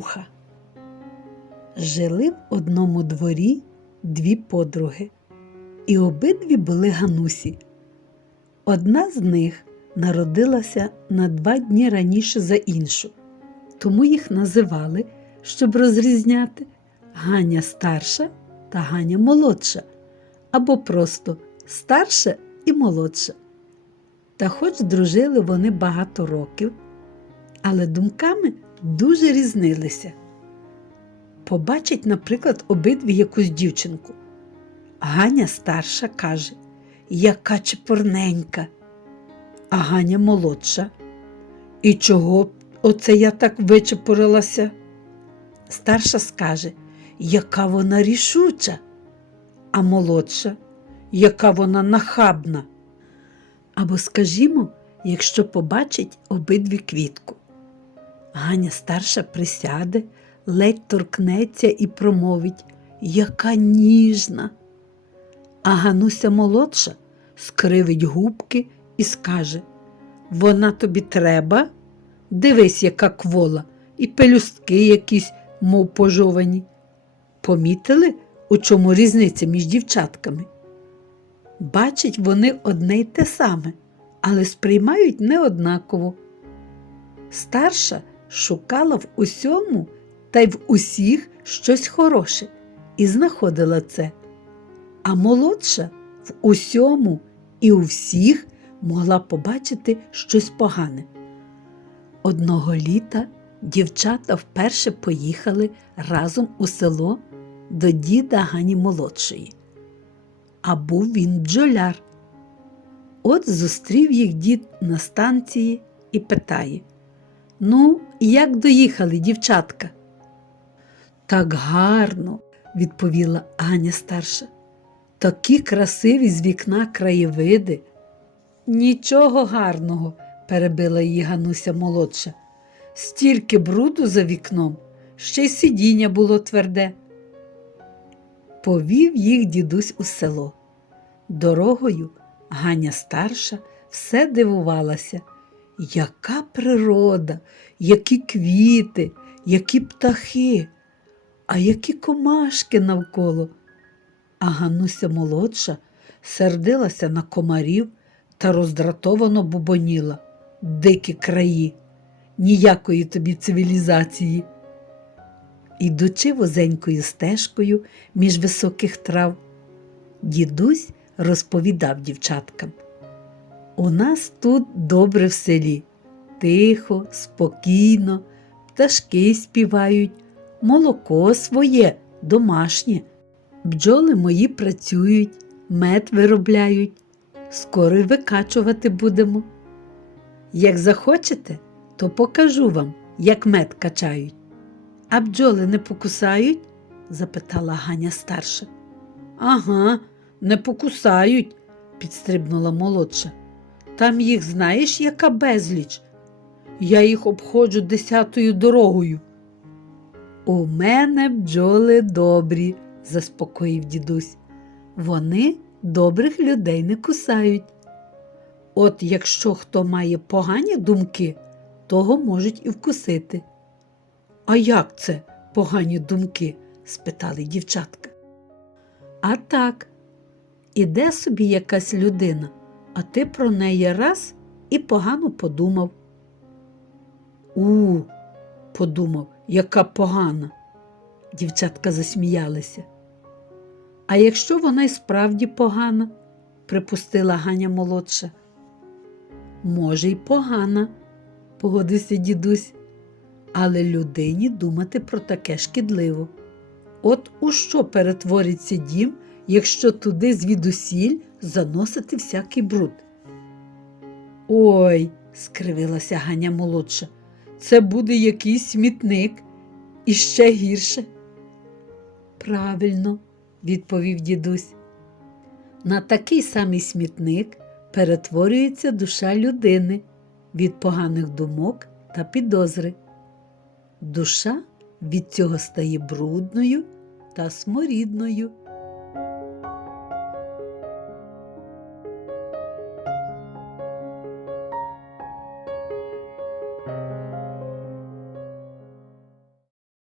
муха. Жили в одному дворі дві подруги, і обидві були ганусі. Одна з них народилася на два дні раніше за іншу, тому їх називали, щоб розрізняти Ганя старша та Ганя молодша, або просто старша і молодша. Та хоч дружили вони багато років, але думками дуже різнилися. Побачить, наприклад, обидві якусь дівчинку. Ганя старша каже, яка чепурненька, а Ганя молодша. І чого оце я так вичепурилася? Старша скаже, яка вона рішуча, а молодша, яка вона нахабна. Або, скажімо, якщо побачить обидві квітку. Ганя старша присяде, ледь торкнеться і промовить, яка ніжна. А Гануся молодша скривить губки і скаже Вона тобі треба? Дивись, яка квола, і пелюстки якісь, мов пожовані. Помітили, у чому різниця між дівчатками? Бачать вони одне й те саме, але сприймають неоднаково. Старша шукала в усьому та й в усіх щось хороше і знаходила це, а молодша в усьому і у всіх могла побачити щось погане. Одного літа дівчата вперше поїхали разом у село до діда Гані молодшої. А був він бджоляр. От зустрів їх дід на станції і питає Ну, як доїхали, дівчатка? Так гарно, відповіла Аня старша. Такі красиві з вікна краєвиди. Нічого гарного, перебила її Гануся молодша. Стільки бруду за вікном, ще й сидіння було тверде. Повів їх дідусь у село. Дорогою Ганя старша все дивувалася, яка природа, які квіти, які птахи, а які комашки навколо. А Гануся молодша сердилася на комарів та роздратовано бубоніла. Дикі краї, ніякої тобі цивілізації. Ідучи возенькою стежкою між високих трав, дідусь розповідав дівчаткам. У нас тут добре в селі, тихо, спокійно, пташки співають, молоко своє, домашнє, бджоли мої працюють, мед виробляють, скоро й викачувати будемо. Як захочете, то покажу вам, як мед качають. А бджоли не покусають? запитала Ганя старша. Ага, не покусають, підстрибнула молодша. Там їх знаєш, яка безліч. Я їх обходжу десятою дорогою. У мене бджоли добрі, заспокоїв дідусь. Вони добрих людей не кусають. От якщо хто має погані думки, того можуть і вкусити. А як це погані думки? спитали дівчатка. А так, іде собі якась людина, а ти про неї раз і погано подумав. У, подумав, яка погана. Дівчатка засміялися. А якщо вона й справді погана, припустила Ганя молодша. Може, й погана, погодився дідусь, але людині думати про таке шкідливо. От у що перетвориться дім, якщо туди звідусіль заносити всякий бруд? Ой, скривилася Ганя молодша, це буде якийсь смітник і ще гірше. Правильно, відповів дідусь. На такий самий смітник перетворюється душа людини від поганих думок та підозри. Душа від цього стає брудною та сморідною.